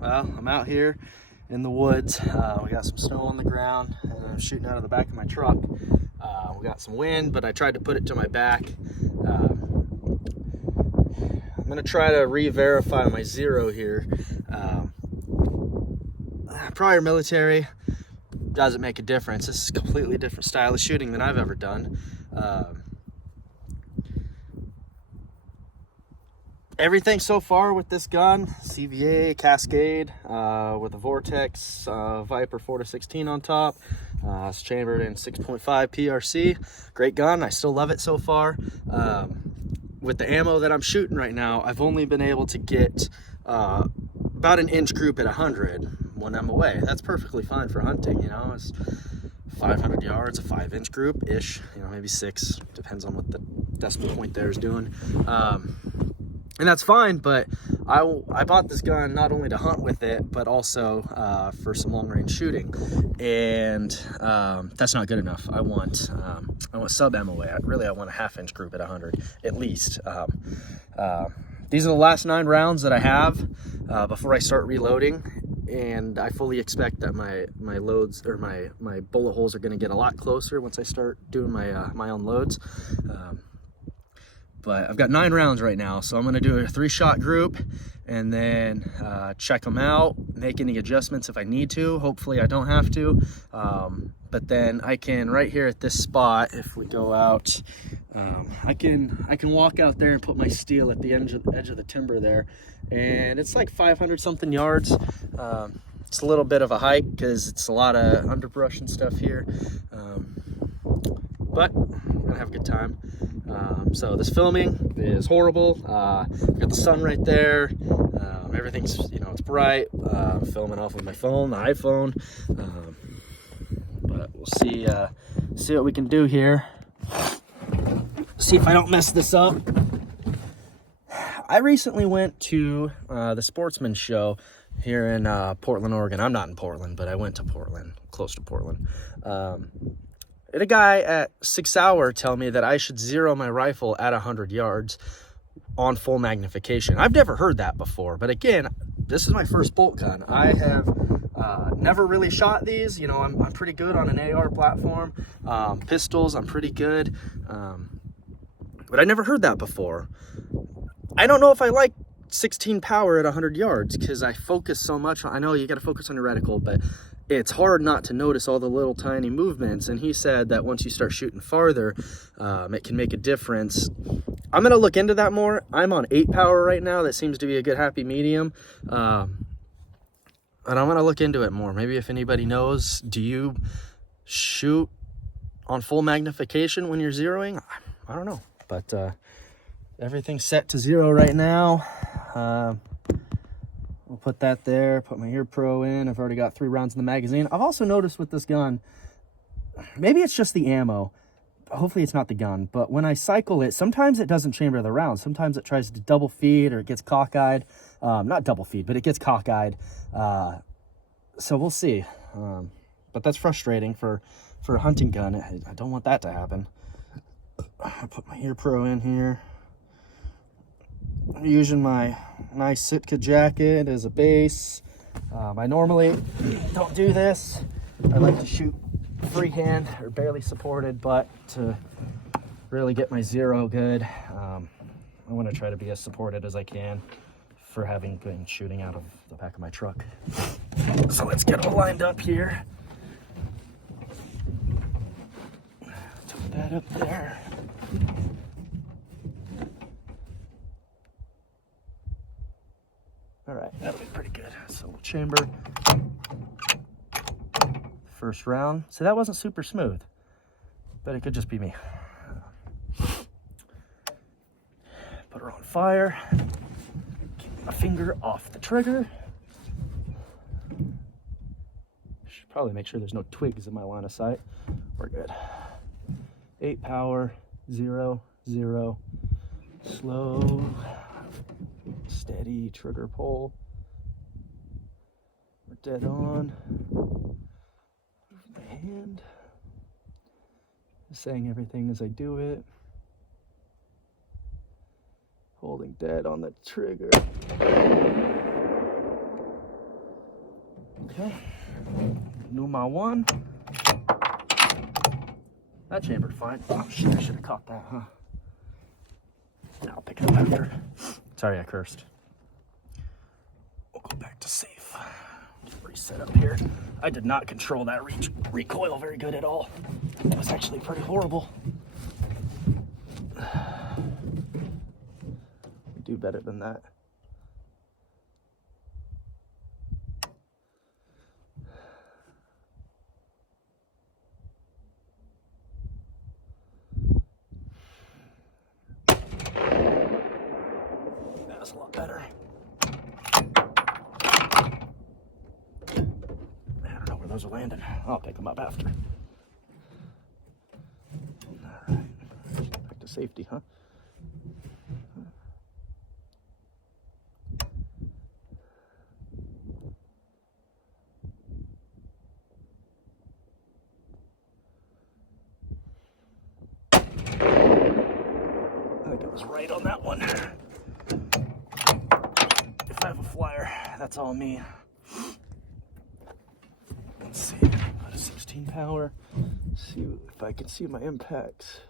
Well, I'm out here in the woods. We got some snow on the ground, and I'm shooting out of the back of my truck. We got some wind, but I tried to put it to my back. I'm gonna try to re-verify my zero here. Prior military doesn't make a difference. This is a completely different style of shooting than I've ever done. Everything so far with this gun, CVA Cascade with a Vortex Viper 4-16 on top. It's chambered in 6.5 PRC. Great gun, I still love it so far. With the ammo that I'm shooting right now, I've only been able to get about an inch group at 100 when I'm away. That's perfectly fine for hunting, you know. It's 500 yards, a 5-inch group-ish, you know, maybe 6, depends on what the decimal point there is doing. And that's fine, but I bought this gun not only to hunt with it, but also for some long-range shooting. And that's not good enough. I want sub MOA. I want a 1/2-inch group at 100 at least. These are the last 9 rounds that I have before I start reloading, and I fully expect that my loads or my bullet holes are going to get a lot closer once I start doing my own loads. But I've got 9 rounds right now, so I'm gonna do a 3-shot group and then check them out, make any adjustments if I need to. Hopefully I don't have to. But then I can, right here at this spot, if we go out, I can walk out there and put my steel at the edge of the timber there. And it's like 500 something yards. It's a little bit of a hike because it's a lot of underbrush and stuff here. But I'm gonna have a good time. So this filming is horrible. I've got the sun right there. Everything's, you know, it's bright. I'm filming off of my phone, the iPhone. But we'll see what we can do here. See if I don't mess this up. I recently went to the Sportsman show here in Portland, Oregon. I'm not in Portland, but I went to Portland, close to Portland. I had a guy at 6 Hour tell me that I should zero my rifle at 100 yards on full magnification. I've never heard that before, but again, this is my first bolt gun. I have never really shot these. You know, I'm pretty good on an AR platform. Pistols, I'm pretty good, but I never heard that before. I don't know if I like 16 power at 100 yards because I focus so much. I know you got to focus on your reticle, but it's hard not to notice all the little tiny movements. And he said that once you start shooting farther, it can make a difference. I'm going to look into that more. I'm on 8 power right now. That seems to be a good happy medium. And I'm going to look into it more. Maybe if anybody knows, do you shoot on full magnification when you're zeroing? I don't know. But everything's set to 0 right now. We'll put that there, put my Ear Pro in. I've already got 3 rounds in the magazine. I've also noticed with this gun, maybe it's just the ammo. Hopefully it's not the gun, but when I cycle it, sometimes it doesn't chamber the rounds. Sometimes it tries to double feed or it gets cockeyed. Not double feed, but it gets cockeyed. So we'll see. But that's frustrating for a hunting gun. I don't want that to happen. I put my Ear Pro in here. I'm using my nice Sitka jacket as a base. I normally don't do this. I like to shoot freehand or barely supported, but to really get my zero good, I want to try to be as supported as I can for having been shooting out of the back of my truck. So let's get all lined up here. Put that up there. All right, that'll be pretty good. So we'll chamber the first round. So that wasn't super smooth, but it could just be me. Put her on fire. Keep my finger off the trigger. Should probably make sure there's no twigs in my line of sight. We're good. 8 power, 0, 0. Slow. Steady trigger pull. We're dead on. Move my hand. Saying everything as I do it. Holding dead on the trigger. Okay. Number 1. That chambered fine. Oh shit, I should have caught that, huh? I'll pick it up after. Sorry, I cursed. We'll go back to safe. Reset up here. I did not control that recoil very good at all. That was actually pretty horrible. Do better than that. That was a lot better. I don't know where those are landing. I'll pick them up after. All right. Back to safety, huh? I think I was right on that one. If I have a flyer, that's all me. Let's see, put a 16 power. See if I can see my impacts.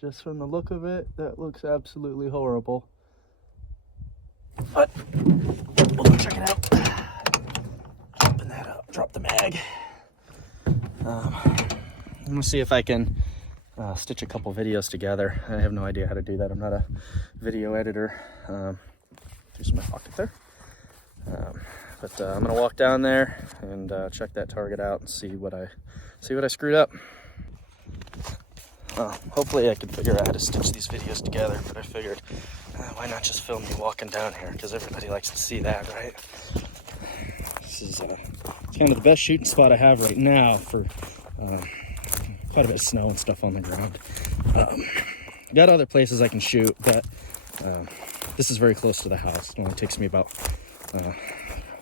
Just from the look of it, that looks absolutely horrible. But we'll go check it out. Open that up, drop the mag. I'm gonna see if I can stitch a couple videos together. I have no idea how to do that. I'm not a video editor. There's my pocket there. But I'm gonna walk down there and check that target out and see what I screwed up. Hopefully I can figure out how to stitch these videos together, but I figured why not just film me walking down here, because everybody likes to see that, right? This is it's kind of the best shooting spot I have right now for quite a bit of snow and stuff on the ground. Got other places I can shoot, but this is very close to the house. It only takes me about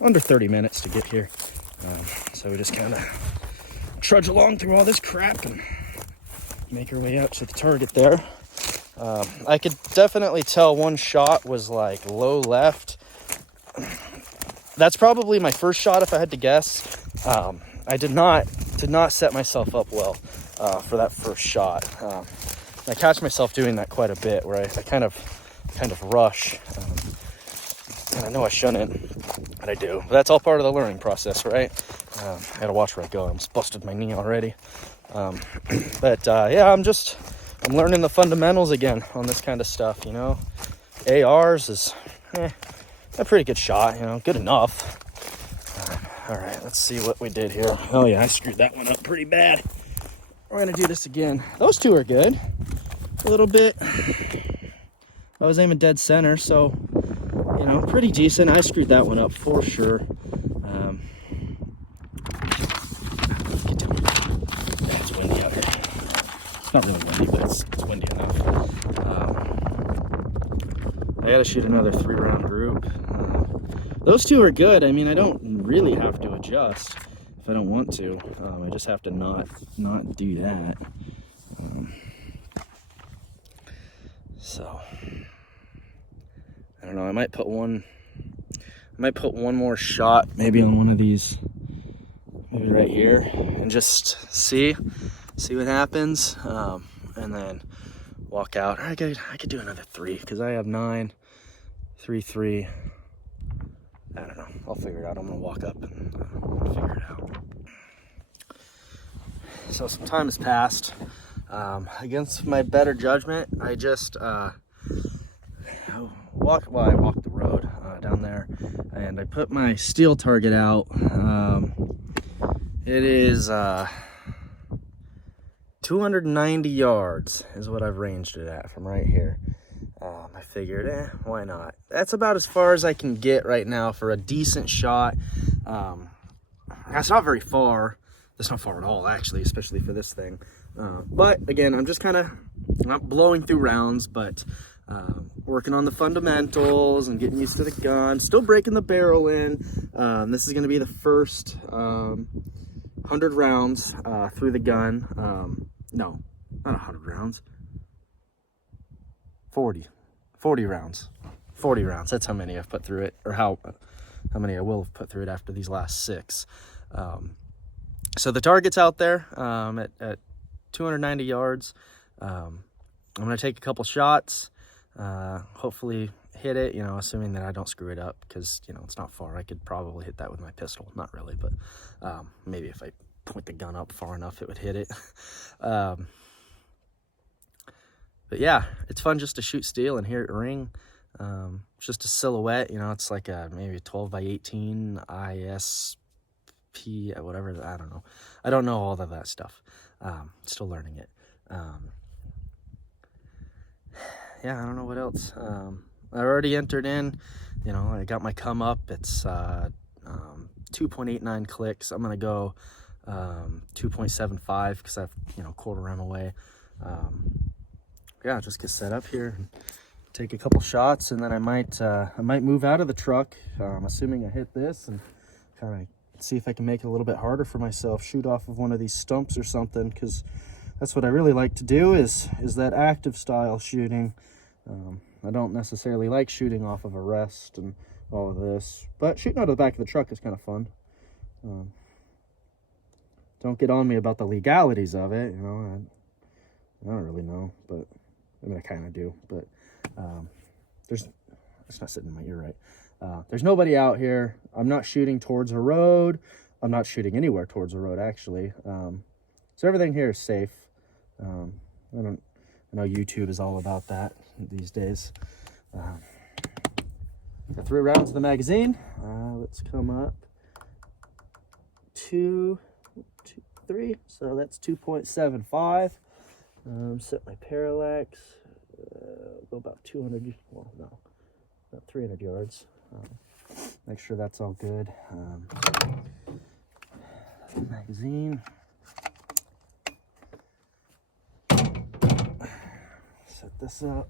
under 30 minutes to get here. So we just kind of trudge along through all this crap and make our way out to the target there. I could definitely tell one shot was like low left. That's probably my first shot if I had to guess. I did not set myself up well for that first shot. I catch myself doing that quite a bit, where I kind of rush, and I know I shouldn't, but I do. But that's all part of the learning process, right? I gotta watch where I go. I almost busted my knee already. Yeah, I'm learning the fundamentals again on this kind of stuff, you know. ARs is a pretty good shot, you know, good enough. All right, let's see what we did here. Oh yeah, I screwed that one up pretty bad. We're gonna do this again. Those two are good. A little bit. I was aiming dead center, so, you know, pretty decent. I screwed that one up for sure. Get down here. Yeah, it's windy out here. It's not really windy, but it's windy enough. I gotta shoot another 3-round group. Those two are good. I mean, I don't really have to adjust if I don't want to. I just have to not do that. So I don't know. I might put one more shot maybe on one of these, maybe right here, and just see what happens, and then walk out. I could do another 3 because I have 9, 3, 3. I don't know. I'll figure it out. I'm gonna walk up and figure it out. So some time has passed. Against my better judgment, I just walked the road down there, and I put my steel target out. It is 290 yards is what I've ranged it at from right here. I figured, why not? That's about as far as I can get right now for a decent shot. That's not very far. That's not far at all, actually, especially for this thing. But again, I'm just kind of not blowing through rounds, but working on the fundamentals and getting used to the gun. Still breaking the barrel in. This is going to be the first 100 rounds through the gun. No, not 100 rounds. 40 rounds. 40 rounds. That's how many I've put through it, or how many I will have put through it after these last 6. So the target's out there at 290 yards. I'm going to take a couple shots, hopefully hit it, you know, assuming that I don't screw it up, because, you know, it's not far. I could probably hit that with my pistol. Not really, but maybe if I point the gun up far enough, it would hit it. But yeah, it's fun just to shoot steel and hear it ring. It's just a silhouette, you know, it's like maybe a 12 by 18 ISP, whatever, I don't know. I don't know all of that stuff. Still learning it. Yeah, I don't know what else. I already entered in, you know, I got my come up. It's 2.89 clicks. I'm going to go 2.75 because I've, you know, quarter M away. Yeah, just get set up here and take a couple shots, and then I might move out of the truck, assuming I hit this, and kind of see if I can make it a little bit harder for myself, shoot off of one of these stumps or something, because that's what I really like to do is that active style shooting. I don't necessarily like shooting off of a rest and all of this, but shooting out of the back of the truck is kind of fun. Don't get on me about the legalities of it, you know, I don't really know, but I mean, I kind of do, but it's not sitting in my ear right. There's nobody out here. I'm not shooting towards a road. I'm not shooting anywhere towards a road, actually. So everything here is safe. I know YouTube is all about that these days. Got 3 rounds of the magazine. Let's come up 2, 3. So that's 2.75. Set my parallax. Go about 200. Well, no, about 300 yards. Make sure that's all good. Magazine. Set this up.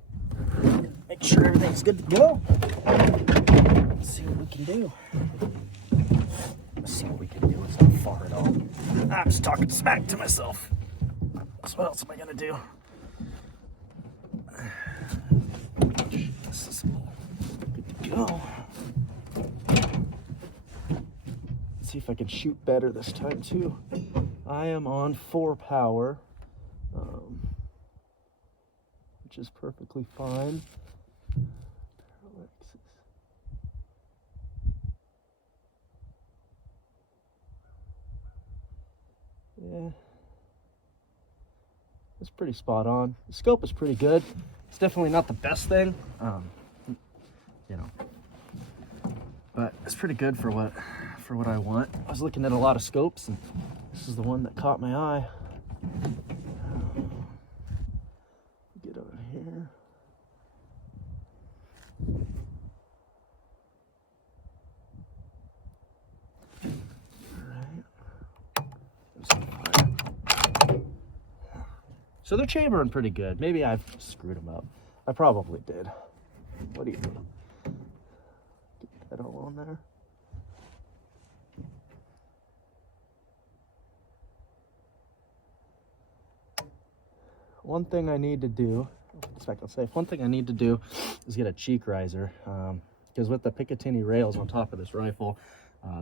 Make sure everything's good to go. Let's see what we can do. Let's see what we can do. It's not far at all. I'm just talking smack to myself. So what else am I gonna do? This is all good to go. Let's see if I can shoot better this time too. I am on 4 power, which is perfectly fine. Yeah, it's pretty spot on. The scope is pretty good. It's definitely not the best thing, you know, but it's pretty good for what I want. I was looking at a lot of scopes, and this is the one that caught my eye. Get over here. So they're chambering pretty good. Maybe I've screwed them up. I probably did. What do you do? Get that all on there. One thing I need to do, it's back on safe. One thing I need to do is get a cheek riser, because with the Picatinny rails on top of this rifle,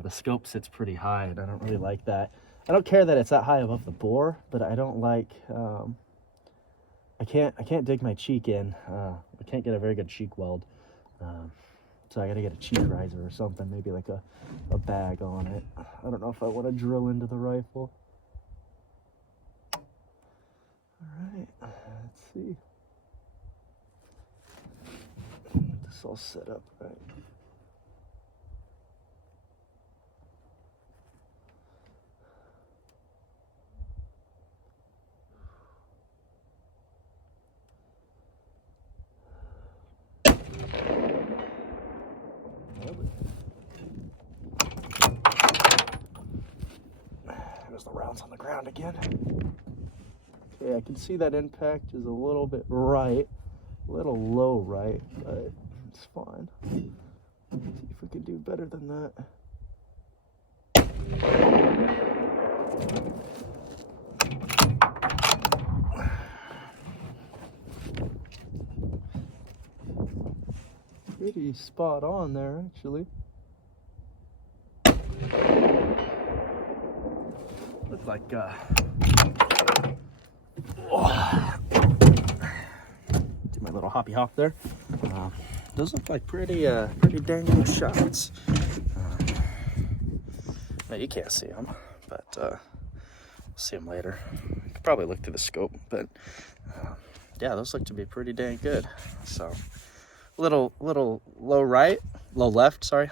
the scope sits pretty high, and I don't really like that. I don't care that it's that high above the bore, but I don't like. I can't dig my cheek in. I can't get a very good cheek weld, so I gotta get a cheek riser or something, maybe like a bag on it. I don't know if I want to drill into the rifle. All right, let's see. Get this all set up right. There's the rounds on the ground again. Okay, I can see that impact is a little bit right, a little low right, but it's fine. Let's see if we can do better than that. pretty spot on there, actually. Looks like, oh. Do my little hoppy hop there. Those look like pretty dang good shots. Now you can't see them, but we'll see them later. You could probably look through the scope, but yeah, those look to be pretty dang good. So, little low left, sorry.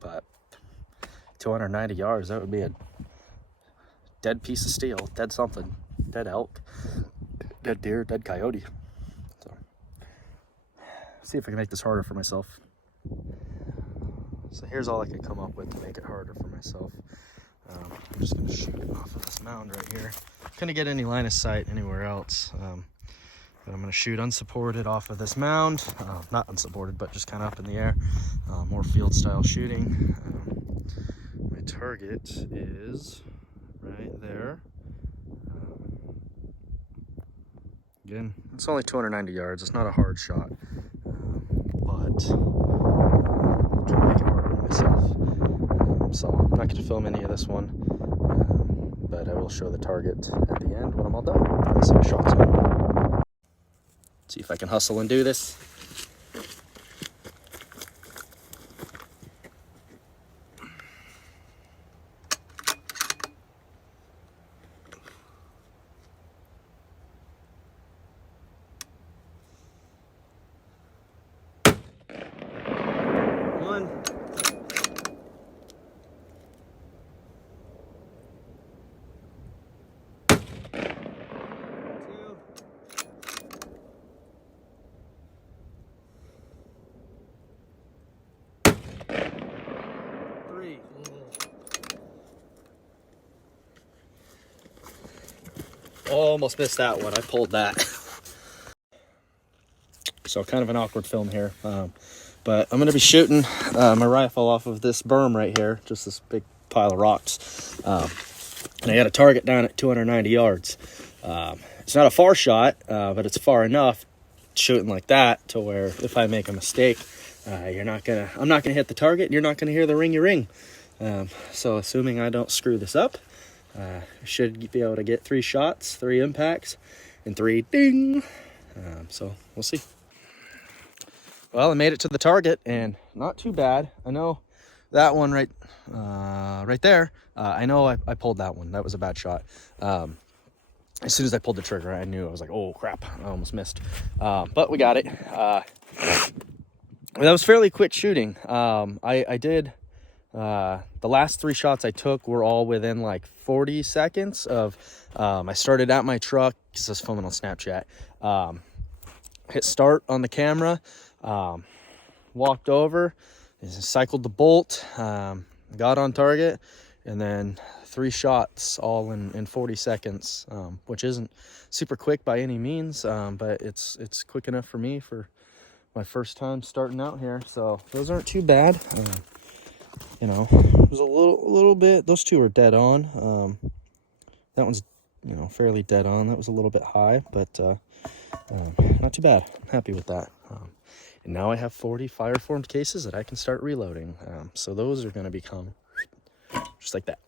But 290 yards, that would be a dead piece of steel, dead something, dead elk, dead deer, dead coyote. So, see if I can make this harder for myself. So here's all I could come up with to make it harder for myself. I'm just gonna shoot it off of this mound right here. Couldn't get any line of sight anywhere else. But I'm gonna shoot unsupported off of this mound. Not unsupported, but just kind of up in the air. More field style shooting. My target is right there. Again, it's only 290 yards. It's not a hard shot, but I'm trying to make it harder on myself. So I'm not going to film any of this one, but I will show the target at the end when I'm all done. Get some shots on. See if I can hustle and do this. Almost missed that one. I pulled that. So kind of an awkward film here. But I'm going to be shooting my rifle off of this berm right here. Just this big pile of rocks. And I got a target down at 290 yards. It's not a far shot, but it's far enough shooting like that to where if I make a mistake, I'm not gonna hit the target and you're not gonna hear the ring you ring. So assuming I don't screw this up, I should be able to get 3 shots, 3 impacts, and 3 ding. So we'll see. Well, I made it to the target and not too bad. I know that one right there. I know I pulled that one. That was a bad shot. As soon as I pulled the trigger, I knew. I was like, oh crap, I almost missed. But we got it. That was fairly quick shooting. I did, the last 3 shots I took were all within like 40 seconds of, I started at my truck, because I was filming on Snapchat, hit start on the camera, walked over, cycled the bolt, got on target, and then 3 shots all in 40 seconds, which isn't super quick by any means, but it's quick enough for me for my first time starting out here. So those aren't too bad. You know, it was a little bit, those 2 are dead on. That one's, you know, fairly dead on. That was a little bit high, but not too bad. I'm happy with that. And now I have 40 fire-formed cases that I can start reloading. So those are going to become just like that.